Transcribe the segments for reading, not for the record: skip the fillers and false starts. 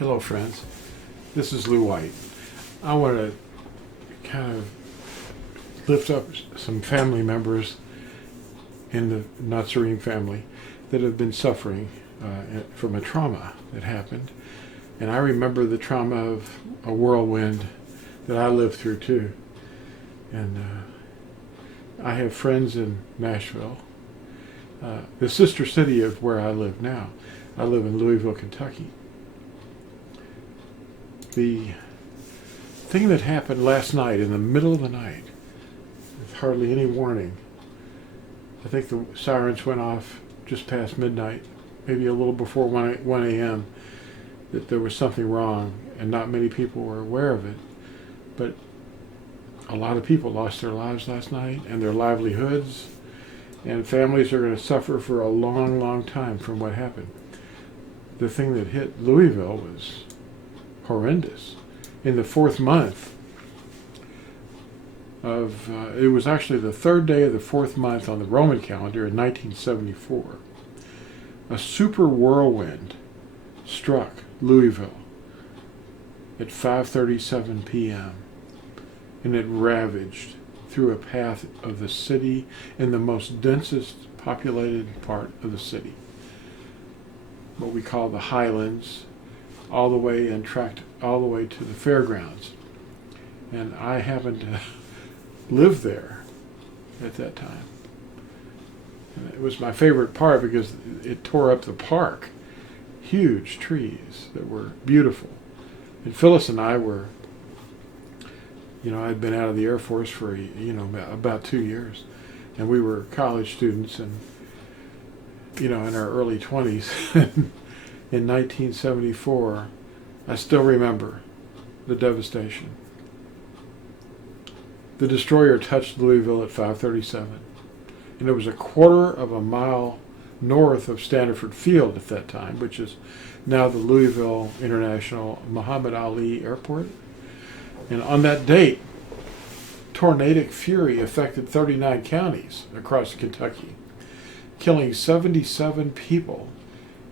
Hello, friends. This is Lew White. I want to kind of lift up some family members in the Nazarene family that have been suffering from a trauma that happened. And I remember the trauma of a whirlwind that I lived through too. And I have friends in Nashville, the sister city of where I live now. I live in Louisville, Kentucky. The thing that happened last night, in the middle of the night, with hardly any warning, I think the sirens went off just past midnight, maybe a little before 1 a.m., that there was something wrong, and not many people were aware of it. But a lot of people lost their lives last night, and their livelihoods, and families are going to suffer for a long, long time from what happened. The thing that hit Louisville was horrendous. In the fourth month of, it was actually the third day of the fourth month on the Roman calendar in 1974, a super whirlwind struck Louisville at 5:37 p.m. and it ravaged through a path of the city in the most densest populated part of the city, what we call the Highlands, all the way and tracked all the way to the fairgrounds. And I happened to live there at that time. And it was my favorite part because it tore up the park. Huge trees that were beautiful. And Phyllis and I were, I'd been out of the Air Force for, about 2 years. And we were college students and, in our early 20s. In 1974, I still remember the devastation. The destroyer touched Louisville at 5:37, and it was a quarter of a mile north of Stanford Field at that time, which is now the Louisville International Muhammad Ali Airport. And on that date, tornadic fury affected 39 counties across Kentucky, killing 77 people,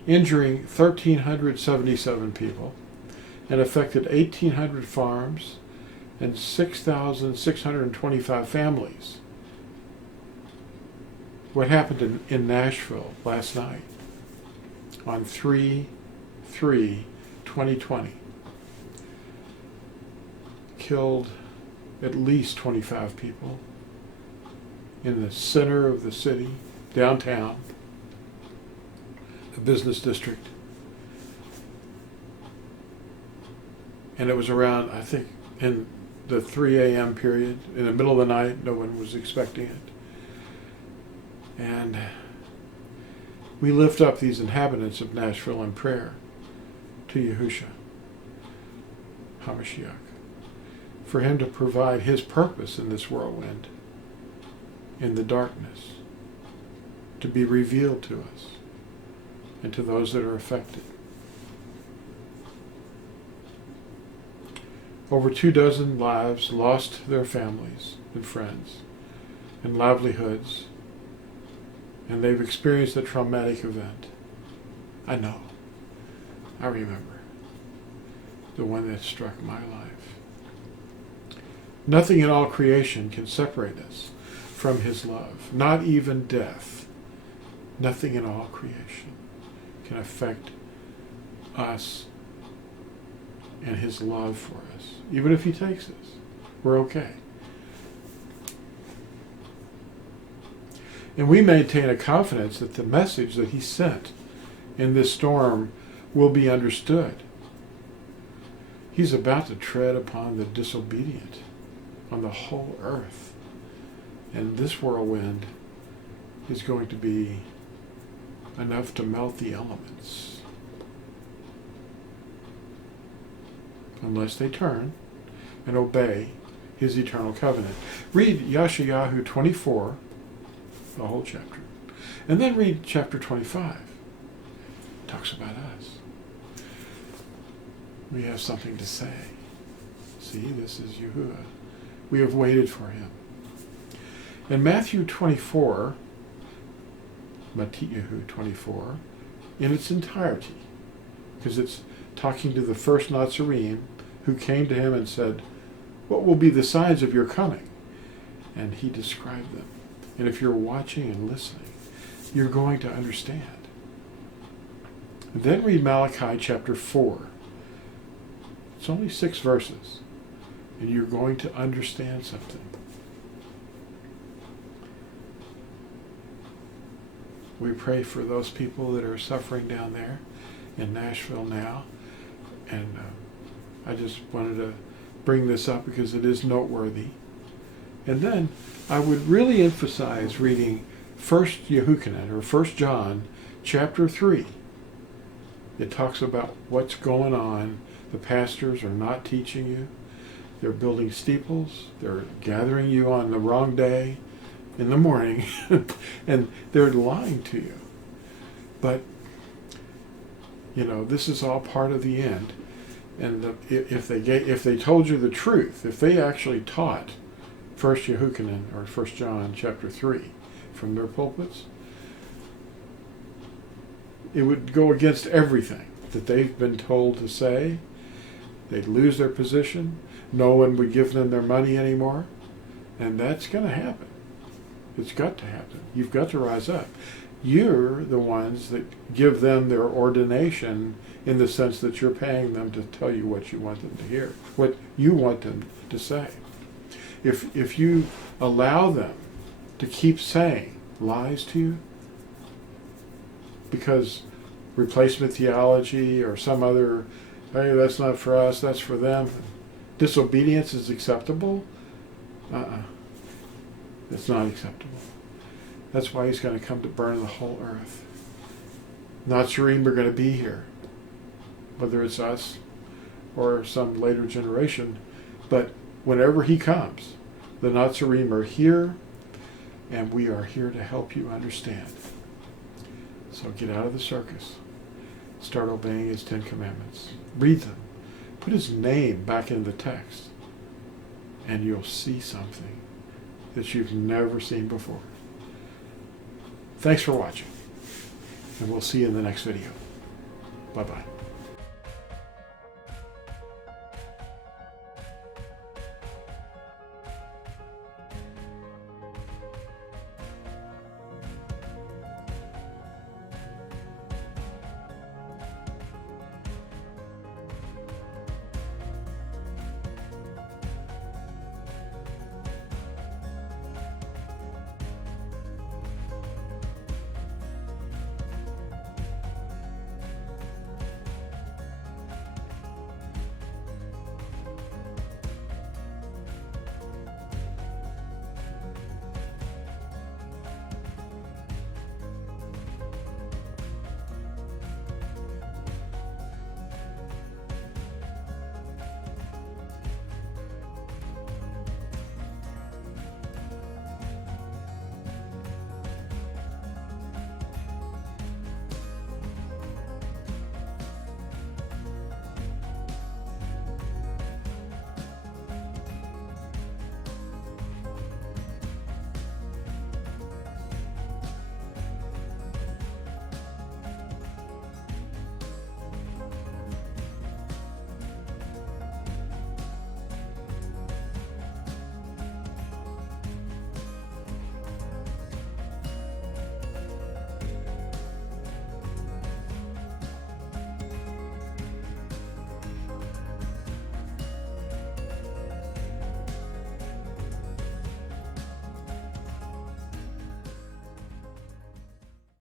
injuring 1,377 people, and affected 1,800 farms and 6,625 families. What happened in Nashville last night on 3/3/2020 killed at least 25 people in the center of the city, downtown, a business district. And it was around, I think, in the 3 a.m. period, in the middle of the night. No one was expecting it. And we lift up these inhabitants of Nashville in prayer to Yahushua HaMashiach, for him to provide his purpose in this whirlwind, in the darkness, to be revealed to us and to those that are affected. Over 24 lives lost their families and friends and livelihoods, and they've experienced a traumatic event. I know. I remember the one that struck my life. Nothing in all creation can separate us from his love, not even death. Nothing in all creation can affect us and his love for us. Even if he takes us, we're okay. And we maintain a confidence that the message that he sent in this storm will be understood. He's about to tread upon the disobedient on the whole earth. And this whirlwind is going to be enough to melt the elements, unless they turn and obey his eternal covenant. Read Yeshayahu 24, the whole chapter, and then read chapter 25. It talks about us. We have something to say. See, this is Yahuwah. We have waited for him. In Matthew 24, Matthew 24, in its entirety, because it's talking to the first Nazarene who came to him and said, "What will be the signs of your coming?" And he described them. And if you're watching and listening, you're going to understand. And then read Malachi chapter 4. It's only 6 verses, and you're going to understand something. We pray for those people that are suffering down there in Nashville now. And I just wanted to bring this up because it is noteworthy. And then I would really emphasize reading 1 Yahuah, or 1 John chapter 3. It talks about what's going on. The pastors are not teaching you. They're building steeples. They're gathering you on the wrong day in the morning, and they're lying to you. But, this is all part of the end. And if they told you the truth, if they actually taught 1 Yahuah or 1 John chapter 3 from their pulpits, it would go against everything that they've been told to say. They'd lose their position. No one would give them their money anymore. And that's going to happen. It's got to happen. You've got to rise up. You're the ones that give them their ordination in the sense that you're paying them to tell you what you want them to hear, what you want them to say. If you allow them to keep saying lies to you, because replacement theology or some other, hey, that's not for us, that's for them, disobedience is acceptable, it's not acceptable. That's why he's going to come to burn the whole earth. Nazarene are going to be here, whether it's us or some later generation. But whenever he comes, the Nazarene are here, and we are here to help you understand. So get out of the circus. Start obeying his 10 commandments. Read them. Put his name back in the text, and you'll see something that you've never seen before. Thanks for watching, and we'll see you in the next video. Bye-bye.